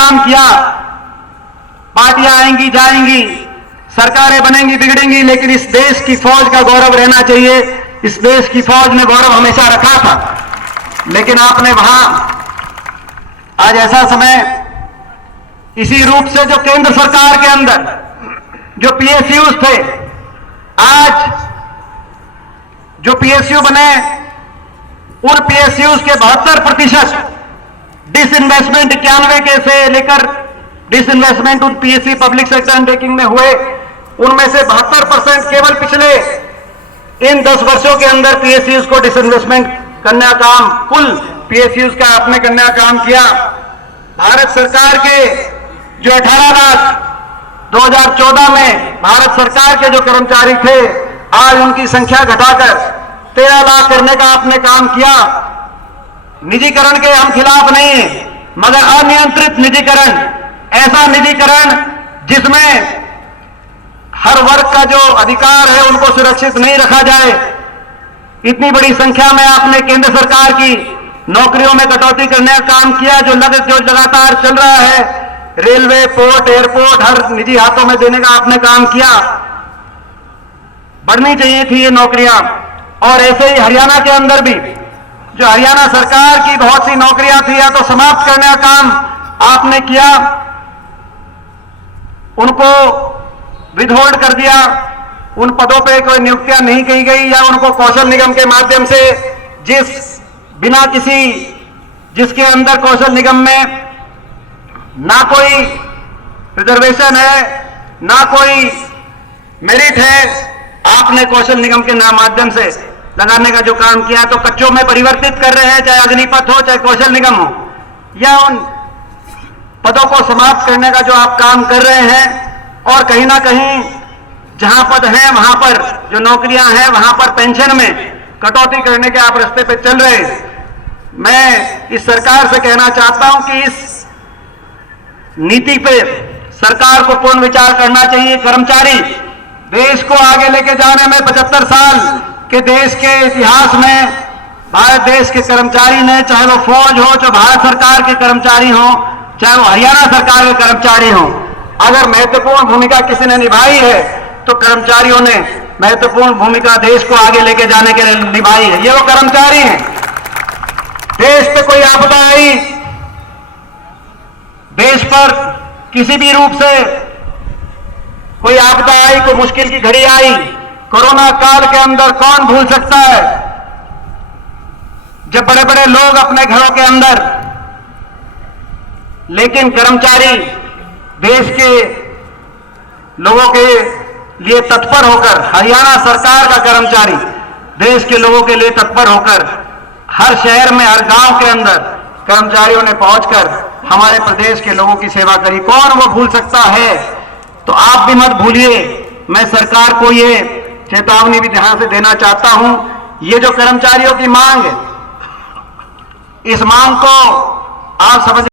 काम किया। पार्टियां आएंगी जाएंगी, सरकारें बनेंगी बिगड़ेंगी, लेकिन इस देश की फौज का गौरव रहना चाहिए। इस देश की फौज ने गौरव हमेशा रखा था, लेकिन आपने वहां आज ऐसा समय इसी रूप से जो केंद्र सरकार के अंदर जो पीएसयूज थे, आज जो पीएसयू बने उन पीएसयूज के 72% डिसइन्वेस्टमेंट 91 के से लेकर डिसइन्वेस्टमेंट उन पीएससी पब्लिक सेक्टर अंडरटेकिंग में हुए, उनमें से 72% केवल पिछले इन 10 वर्षों के अंदर पीएसयूज को डिसइन्वेस्टमेंट करने का काम, कुल पीएसयूज का आपने करने का काम किया। भारत सरकार के जो 18 लाख 2014 में भारत सरकार के जो कर्मचारी थे, आज उनकी संख्या घटाकर 13 लाख करने का आपने काम किया। निजीकरण के हम खिलाफ नहीं हैं, मगर अनियंत्रित निजीकरण, ऐसा निजीकरण जिसमें हर वर्ग का जो अधिकार है उनको सुरक्षित नहीं रखा जाए। इतनी बड़ी संख्या में आपने केंद्र सरकार की नौकरियों में कटौती करने का काम किया, जो लगातार चल रहा है। रेलवे, पोर्ट, एयरपोर्ट हर निजी हाथों में देने का आपने काम किया। बढ़नी चाहिए थी ये नौकरियां। और ऐसे ही हरियाणा के अंदर भी जो हरियाणा सरकार की बहुत सी नौकरियां थी, या तो समाप्त करने का काम आपने किया, उनको विथहोल्ड कर दिया, उन पदों पे कोई नियुक्तियां नहीं की गई, या उनको कौशल निगम के माध्यम से जिसके अंदर कौशल निगम में ना कोई रिजर्वेशन है, ना कोई मेरिट है, आपने कौशल निगम के माध्यम से लगाने का जो काम किया, तो कच्चों में परिवर्तित कर रहे हैं, चाहे अग्निपथ हो, चाहे कौशल निगम हो, या उन पदों को समाप्त करने का जो आप काम कर रहे हैं। और कहीं ना कहीं जहां पद हैं वहां पर जो नौकरियां हैं वहां पर पेंशन में कटौती करने के आप रास्ते पे चल रहे हैं। मैं इस सरकार से कहना चाहता हूं कि इस नीति पे सरकार को पूर्ण विचार करना चाहिए। कर्मचारी देश को आगे लेके जाने में 75 साल के देश के इतिहास में भारत देश के कर्मचारी ने, चाहे वो फौज हो, चाहे भारत सरकार के कर्मचारी हो, चाहे वो हरियाणा सरकार के कर्मचारी हो, अगर महत्वपूर्ण भूमिका किसी ने निभाई है तो कर्मचारियों ने महत्वपूर्ण भूमिका देश को आगे लेके जाने के लिए निभाई है। ये वो कर्मचारी हैं। देश पे कोई आपदा आई, देश पर किसी भी रूप से कोई आपदा आई, कोई मुश्किल की घड़ी आई, कोरोना काल के अंदर कौन भूल सकता है जब बड़े बड़े लोग अपने घरों के अंदर, लेकिन कर्मचारी देश के लोगों के लिए तत्पर होकर, हरियाणा सरकार का कर्मचारी देश के लोगों के लिए तत्पर होकर हर शहर में, हर गांव के अंदर कर्मचारियों ने पहुंचकर हमारे प्रदेश के लोगों की सेवा करी। कौन वो भूल सकता है? तो आप भी मत भूलिए। मैं सरकार को ये चेतावनी भी ध्यान से देना चाहता हूं। ये जो कर्मचारियों की मांग है, इस मांग को आप समझ